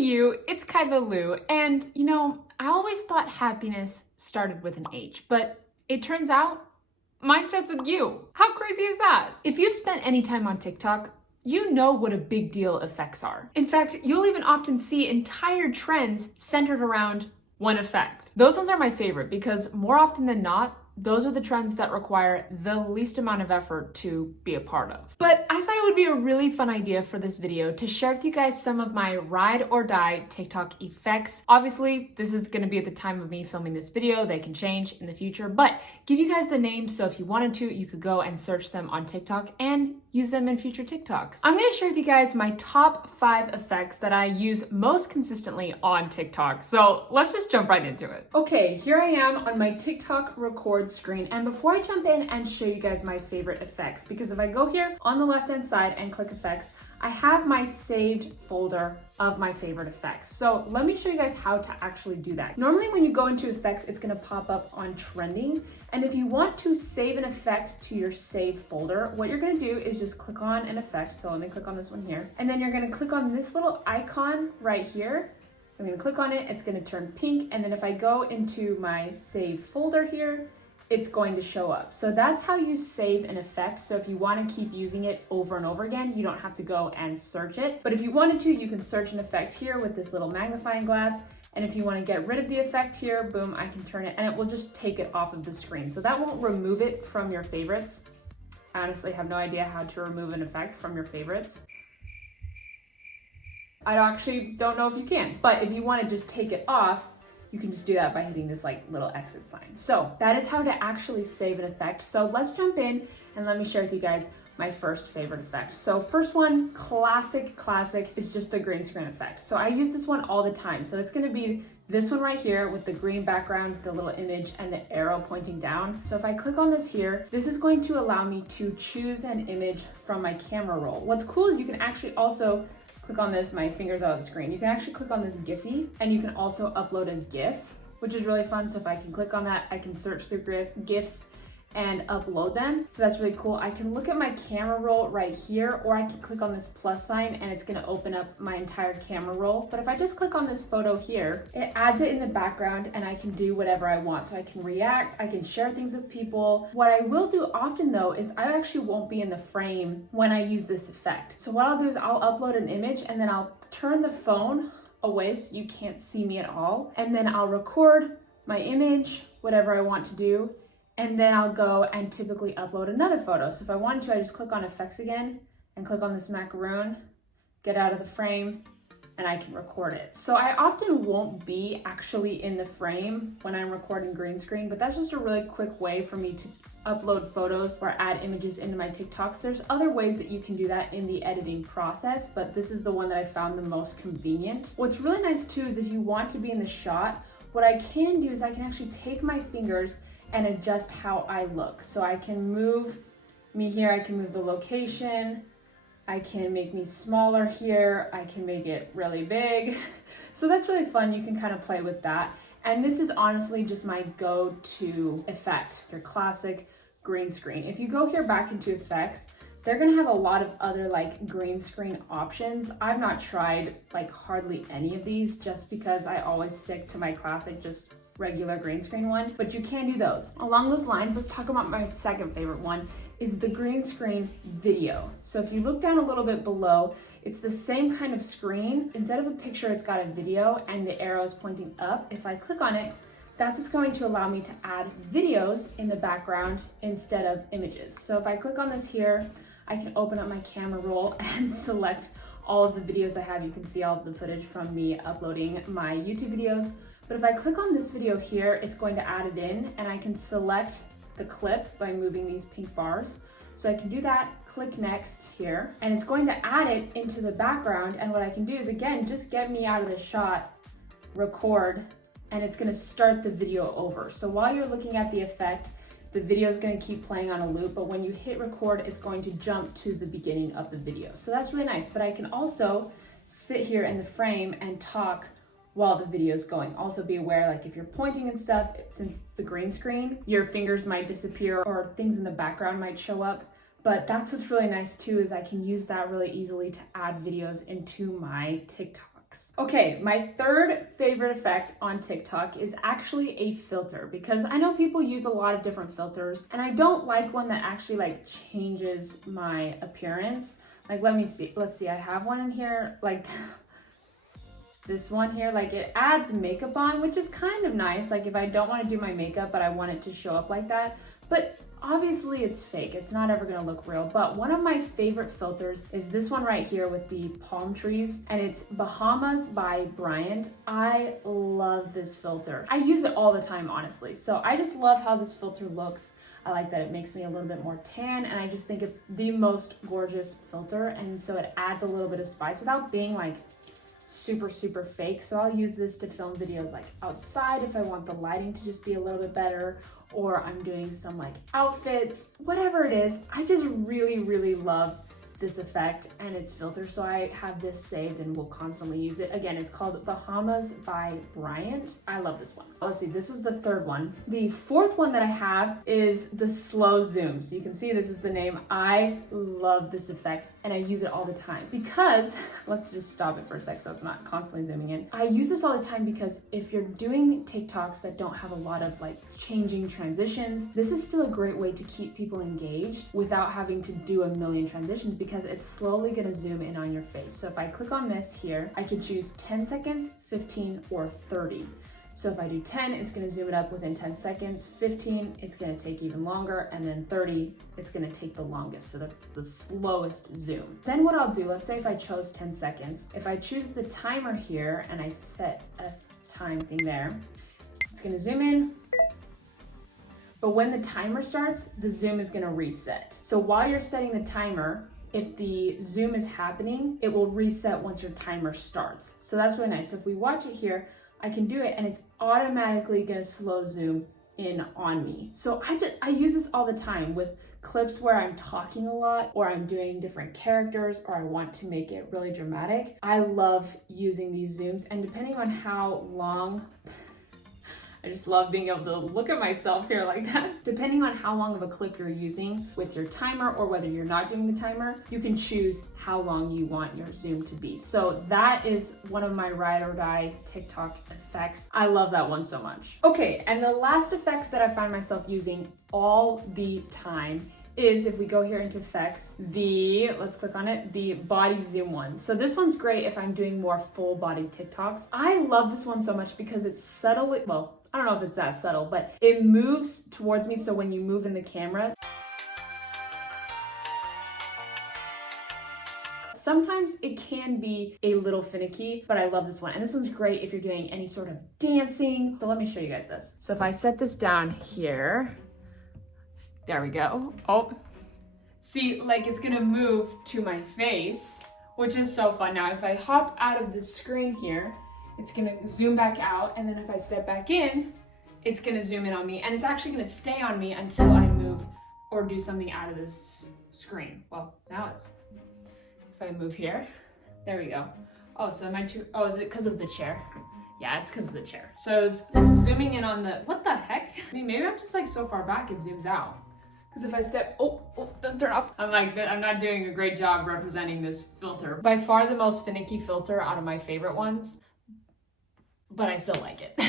you, it's Kyla Lou, and you know, I always thought happiness started with an H, but it turns out mine starts with you. How crazy is that? If you've spent any time on TikTok, you know what a big deal effects are. In fact, you'll even often see entire trends centered around one effect. Those ones are my favorite because more often than not, those are the trends that require the least amount of effort to be a part of. But I thought it would be a really fun idea for this video to share with you guys some of my ride or die TikTok effects. Obviously, this is gonna be at the time of me filming this video. They can change in the future, but give you guys the names so if you wanted to, you could go and search them on TikTok and use them in future TikToks. I'm gonna share with you guys my top 5 effects that I use most consistently on TikTok. So let's just jump right into it. Okay, here I am on my TikTok record screen. And before I jump in and show you guys my favorite effects, because if I go here on the left-hand side and click effects, I have my saved folder of my favorite effects. So let me show you guys how to actually do that. Normally when you go into effects, it's gonna pop up on trending. And if you want to save an effect to your saved folder, what you're gonna do is just click on an effect. So let me click on this one here. And then you're gonna click on this little icon right here. So I'm gonna click on it, it's gonna turn pink. And then if I go into my saved folder here, it's going to show up. So that's how you save an effect. So if you want to keep using it over and over again, you don't have to go and search it. But if you wanted to, you can search an effect here with this little magnifying glass. And if you want to get rid of the effect here, boom, I can turn it and it will just take it off of the screen. So that won't remove it from your favorites. I honestly have no idea how to remove an effect from your favorites. I actually don't know if you can, but if you want to just take it off, you can just do that by hitting this like little exit sign. So that is how to actually save an effect. So let's jump in and let me share with you guys my first favorite effect. So first one, classic, is just the green screen effect. So I use this one all the time. So it's gonna be this one right here with the green background, the little image and the arrow pointing down. So if I click on this here, this is going to allow me to choose an image from my camera roll. What's cool is you can actually also click on this, my finger's out of the screen. You can actually click on this Giphy and you can also upload a GIF, which is really fun. So if I can click on that, I can search through GIFs and upload them. So that's really cool. I can look at my camera roll right here, or I can click on this plus sign and it's gonna open up my entire camera roll. But if I just click on this photo here, it adds it in the background and I can do whatever I want. So I can react, I can share things with people. What I will do often though, is I actually won't be in the frame when I use this effect. So what I'll do is I'll upload an image and then I'll turn the phone away so you can't see me at all. And then I'll record my image, whatever I want to do. And then I'll go and typically upload another photo. So if I wanted to, I just click on effects again and click on this macaroon, get out of the frame, and I can record it. So I often won't be actually in the frame when I'm recording green screen, but that's just a really quick way for me to upload photos or add images into my TikToks. There's other ways that you can do that in the editing process, but this is the one that I found the most convenient. What's really nice too is if you want to be in the shot, what I can do is I can actually take my fingers and adjust how I look. So I can move me here, I can move the location, I can make me smaller here, I can make it really big. So that's really fun, you can kind of play with that. And this is honestly just my go-to effect, your classic green screen. If you go here back into effects, they're gonna have a lot of other like green screen options. I've not tried like hardly any of these just because I always stick to my classic, just regular green screen one, but you can do those. Along those lines, let's talk about my second favorite one, is the green screen video. So if you look down a little bit below, it's the same kind of screen. Instead of a picture, it's got a video and the arrow is pointing up. If I click on it, that's just going to allow me to add videos in the background instead of images. So if I click on this here, I can open up my camera roll and select all of the videos I have. You can see all of the footage from me uploading my YouTube videos. But if I click on this video here, it's going to add it in and I can select the clip by moving these pink bars. So I can do that, click next here, and it's going to add it into the background. And what I can do is again, just get me out of the shot, record, and it's gonna start the video over. So while you're looking at the effect, the video is gonna keep playing on a loop, but when you hit record, it's going to jump to the beginning of the video. So that's really nice, but I can also sit here in the frame and talk while the video is going. Also be aware, like if you're pointing and stuff, since it's the green screen, your fingers might disappear or things in the background might show up. But that's what's really nice too, is I can use that really easily to add videos into my TikTok. TikToks. Okay, my third favorite effect on TikTok is actually a filter, because I know people use a lot of different filters and I don't like one that actually like changes my appearance. Like, let's see, I have one in here, like this one here, like it adds makeup on, which is kind of nice. Like if I don't want to do my makeup, but I want it to show up like that. But obviously it's fake. It's not ever gonna look real. But one of my favorite filters is this one right here with the palm trees, and it's Bahamas by Bryant. I love this filter. I use it all the time, honestly. So I just love how this filter looks. I like that it makes me a little bit more tan, and I just think it's the most gorgeous filter. And so it adds a little bit of spice without being like super fake. So I'll use this to film videos like outside if I want the lighting to just be a little bit better, or I'm doing some like outfits, whatever it is. I just really love this effect and its filter, so I have this saved and will constantly use it. Again, it's called Bahamas by Bryant. I love this one. Let's see, this was the third one. The fourth one that I have is the slow zoom. So you can see this is the name. I love this effect and I use it all the time because, let's just stop it for a sec so it's not constantly zooming in. I use this all the time because if you're doing TikToks that don't have a lot of like changing transitions, this is still a great way to keep people engaged without having to do a million transitions, because it's slowly gonna zoom in on your face. So if I click on this here, I can choose 10 seconds, 15, or 30. So if I do 10, it's gonna zoom it up within 10 seconds, 15, it's gonna take even longer, and then 30, it's gonna take the longest. So that's the slowest zoom. Then what I'll do, let's say if I chose 10 seconds, if I choose the timer here and I set a time thing there, it's gonna zoom in. But when the timer starts, the zoom is gonna reset. So while you're setting the timer, if the zoom is happening, it will reset once your timer starts. So that's really nice. So if we watch it here, I can do it and it's automatically gonna slow zoom in on me. So I use this all the time with clips where I'm talking a lot, or I'm doing different characters, or I want to make it really dramatic. I love using these zooms, and depending on how long, I just love being able to look at myself here like that. Depending on how long of a clip you're using with your timer, or whether you're not doing the timer, you can choose how long you want your zoom to be. So that is one of my ride or die TikTok effects. I love that one so much. Okay, and the last effect that I find myself using all the time is, if we go here into effects, let's click on it, the body zoom one. So this one's great if I'm doing more full body TikToks. I love this one so much because it's subtly, well, I don't know if it's that subtle, but it moves towards me. So when you move in the camera, sometimes it can be a little finicky, but I love this one. And this one's great if you're doing any sort of dancing. So let me show you guys this. So if I set this down here, there we go. Oh, see, like it's gonna move to my face, which is so fun. Now, if I hop out of the screen here, it's gonna zoom back out, and then if I step back in, it's gonna zoom in on me, and it's actually gonna stay on me until I move or do something out of this screen. Well, now it's, if I move here, there we go. Oh, so am I too, oh, is it because of the chair? Yeah, it's because of the chair. So it's zooming in on the, what the heck? I mean, maybe I'm just like so far back it zooms out. Because if I step, oh, don't turn off. I'm not doing a great job representing this filter. By far the most finicky filter out of my favorite ones, but I still like it.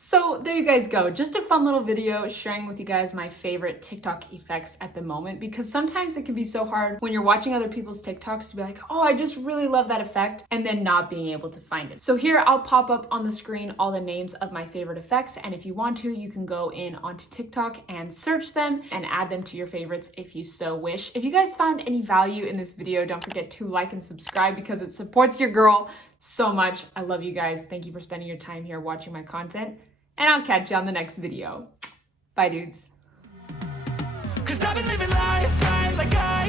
So there you guys go. Just a fun little video sharing with you guys my favorite TikTok effects at the moment, because sometimes it can be so hard when you're watching other people's TikToks to be like, oh, I just really love that effect, and then not being able to find it. So here I'll pop up on the screen all the names of my favorite effects, and if you want to, you can go in onto TikTok and search them and add them to your favorites if you so wish. If you guys found any value in this video, don't forget to like and subscribe because it supports your girl so much. I love you guys. Thank you for spending your time here watching my content. And I'll catch you on the next video. Bye, dudes. 'Cause I've been living life right like I